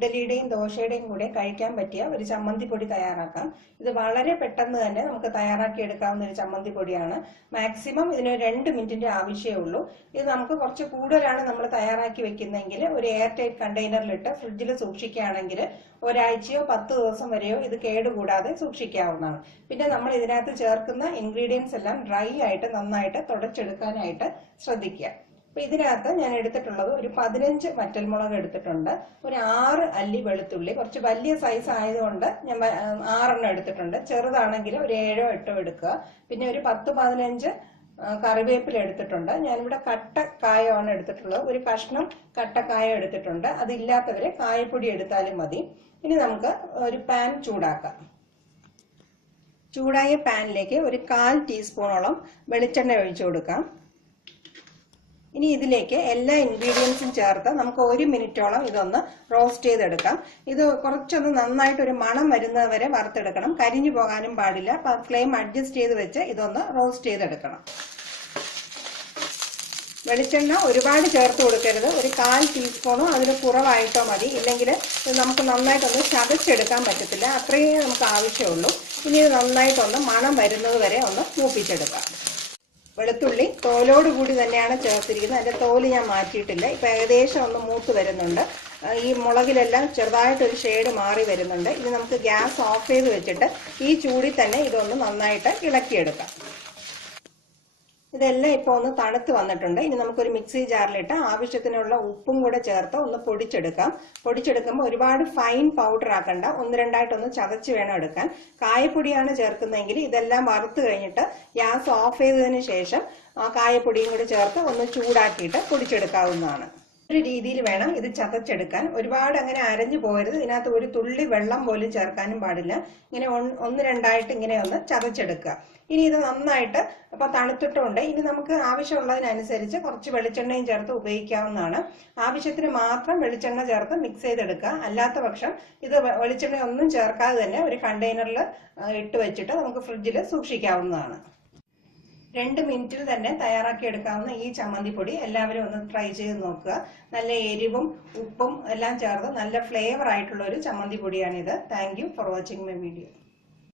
ഇഡ്ഡലിയുടെയും ദോശയുടെയും കൂടെ കഴിക്കാൻ പറ്റിയ ഒരു ചമ്മന്തി പൊടി തയ്യാറാക്കാം. ഇത് വളരെ പെട്ടെന്ന് തന്നെ നമുക്ക് തയ്യാറാക്കി എടുക്കാവുന്ന ഒരു ചമ്മന്തി പൊടിയാണ്. മാക്സിമം ഇതിന് 2 മിനിറ്റിന്റെ ആവശ്യമേ ഉള്ളൂ. ഇത് നമുക്ക് കുറച്ച് കൂടുതലാണ് നമ്മൾ തയ്യാറാക്കി വെക്കുന്നതെങ്കിൽ ഒരു എയർ ടൈറ്റ് കണ്ടെയ്നറിലിട്ട് ഫ്രിഡ്ജിൽ സൂക്ഷിക്കുകയാണെങ്കിൽ ഒരാഴ്ചയോ 10 ദിവസം വരെയോ ഇത് കേടുകൂടാതെ സൂക്ഷിക്കാവുന്നതാണ്. പിന്നെ നമ്മൾ ഇതിനകത്ത് ചേർക്കുന്ന ഇൻഗ്രീഡിയൻസ് എല്ലാം ഡ്രൈ ആയിട്ട് നന്നായിട്ട് തുടച്ചെടുക്കാനായിട്ട് ശ്രദ്ധിക്കുക. അപ്പൊ ഇതിനകത്ത് ഞാൻ എടുത്തിട്ടുള്ളത് ഒരു 15 വറ്റൽമുളക് എടുത്തിട്ടുണ്ട്, ഒരു 6 അല്ലി വെളുത്തുള്ളി, കുറച്ച് വലിയ സൈസ് ആയതുകൊണ്ട് ഞാൻ 6 എണ്ണം എടുത്തിട്ടുണ്ട്. ചെറുതാണെങ്കിൽ ഒരു 7 8 എടുക്കുക. പിന്നെ ഒരു 10-15 കറിവേപ്പില എടുത്തിട്ടുണ്ട്. ഞാനിവിടെ കട്ടക്കായമാണ് എടുത്തിട്ടുള്ളത്. ഒരു കഷ്ണം കട്ടക്കായ എടുത്തിട്ടുണ്ട്. അതില്ലാത്തവരെ കായപ്പൊടി എടുത്താലും മതി. ഇനി നമുക്ക് ഒരു പാൻ ചൂടാക്കാം. ചൂടായ പാനിലേക്ക് ഒരു 1/4 ടീസ്പൂണോളം വെളിച്ചെണ്ണ ഒഴിച്ചു കൊടുക്കാം. ഇനി ഇതിലേക്ക് എല്ലാ ഇൻഗ്രീഡിയൻസും ചേർത്ത് നമുക്ക് 1 മിനിറ്റോളം ഇതൊന്ന് റോസ്റ്റ് ചെയ്തെടുക്കാം. ഇത് കുറച്ചൊന്ന് നന്നായിട്ട് ഒരു മണം വരുന്നത് വരെ വറുത്തെടുക്കണം. കരിഞ്ഞു പോകാനും പാടില്ല. ഫ്ലെയിം അഡ്ജസ്റ്റ് ചെയ്ത് വെച്ച് ഇതൊന്ന് റോസ്റ്റ് ചെയ്തെടുക്കണം. വെളിച്ചെണ്ണ ഒരുപാട് ചേർത്ത് കൊടുക്കരുത്. ഒരു 1/4 ടീസ്പൂണോ അതിന് കുറവായിട്ടോ മതി. ഇല്ലെങ്കിൽ നമുക്ക് നന്നായിട്ടൊന്ന് ചതച്ചെടുക്കാൻ പറ്റത്തില്ല. അത്രയേ നമുക്ക് ആവശ്യമുള്ളൂ. ഇനി ഇത് നന്നായിട്ടൊന്ന് മണം വരുന്നത് വരെ ഒന്ന് മൂപ്പിച്ചെടുക്കാം. വെളുത്തുള്ളി തോലോടുകൂടി തന്നെയാണ് ചേർത്തിരിക്കുന്നത്. അതിന്റെ തോല് ഞാൻ മാറ്റിയിട്ടില്ല. ഇപ്പൊ ഏകദേശം ഒന്ന് മൂത്ത് വരുന്നുണ്ട്. ഈ മുളകിലെല്ലാം ചെറുതായിട്ടൊരു ഷെയ്ഡ് മാറി വരുന്നുണ്ട്. ഇനി നമുക്ക് ഗ്യാസ് ഓഫ് ചെയ്ത് വെച്ചിട്ട് ഈ ചൂടിൽ തന്നെ ഇതൊന്ന് നന്നായിട്ട് ഇളക്കിയെടുക്കാം. ഇതെല്ലാം ഇപ്പോൾ ഒന്ന് തണുത്ത് വന്നിട്ടുണ്ട്. ഇനി നമുക്കൊരു മിക്സി ജാറിലിട്ട് ആവശ്യത്തിനുള്ള ഉപ്പും കൂടെ ചേർത്ത് ഒന്ന് പൊടിച്ചെടുക്കാം. പൊടിച്ചെടുക്കുമ്പോൾ ഒരുപാട് ഫൈൻ പൗഡർ ആക്കണ്ട, 1-2 ചതച്ച് വേണം എടുക്കാൻ. കായപ്പൊടിയാണ് ചേർക്കുന്നതെങ്കിൽ ഇതെല്ലാം വറുത്ത് കഴിഞ്ഞിട്ട് ഗ്യാസ് ഓഫ് ചെയ്തതിന് ശേഷം ആ കായപ്പൊടിയും കൂടി ചേർത്ത് ഒന്ന് ചൂടാക്കിയിട്ട് പൊടിച്ചെടുക്കാവുന്നതാണ്. ഒരു രീതിയിൽ വേണം ഇത് ചതച്ചെടുക്കാൻ. ഒരുപാട് അങ്ങനെ അരഞ്ഞു പോകരുത്. ഇതിനകത്ത് ഒരു തുള്ളി വെള്ളം പോലും ചേർക്കാനും പാടില്ല. ഇങ്ങനെ 1-2 ഇങ്ങനെ ഒന്ന് ചതച്ചെടുക്കുക. ഇനി ഇത് നന്നായിട്ട് അപ്പൊ തണുത്തിട്ടുണ്ട്. ഇനി നമുക്ക് ആവശ്യമുള്ളതിനനുസരിച്ച് കുറച്ച് വെളിച്ചെണ്ണയും ചേർത്ത് ഉപയോഗിക്കാവുന്നതാണ്. ആവശ്യത്തിന് മാത്രം വെളിച്ചെണ്ണ ചേർത്ത് മിക്സ് ചെയ്തെടുക്കുക. അല്ലാത്ത പക്ഷം ഇത് വെളിച്ചെണ്ണ ഒന്നും ചേർക്കാതെ തന്നെ ഒരു കണ്ടെയ്നറിൽ ഇട്ട് വെച്ചിട്ട് നമുക്ക് ഫ്രിഡ്ജിൽ സൂക്ഷിക്കാവുന്നതാണ്. 2 മിനിറ്റിൽ തന്നെ തയ്യാറാക്കി എടുക്കാവുന്ന ഈ ചമ്മന്തി പൊടി എല്ലാവരും ഒന്ന് ട്രൈ ചെയ്ത് നോക്കുക. നല്ല എരിവും ഉപ്പും എല്ലാം ചേർത്ത് നല്ല ഫ്ലേവർ ആയിട്ടുള്ള ഒരു ചമ്മന്തി പൊടിയാണിത്. Thank you for watching my video.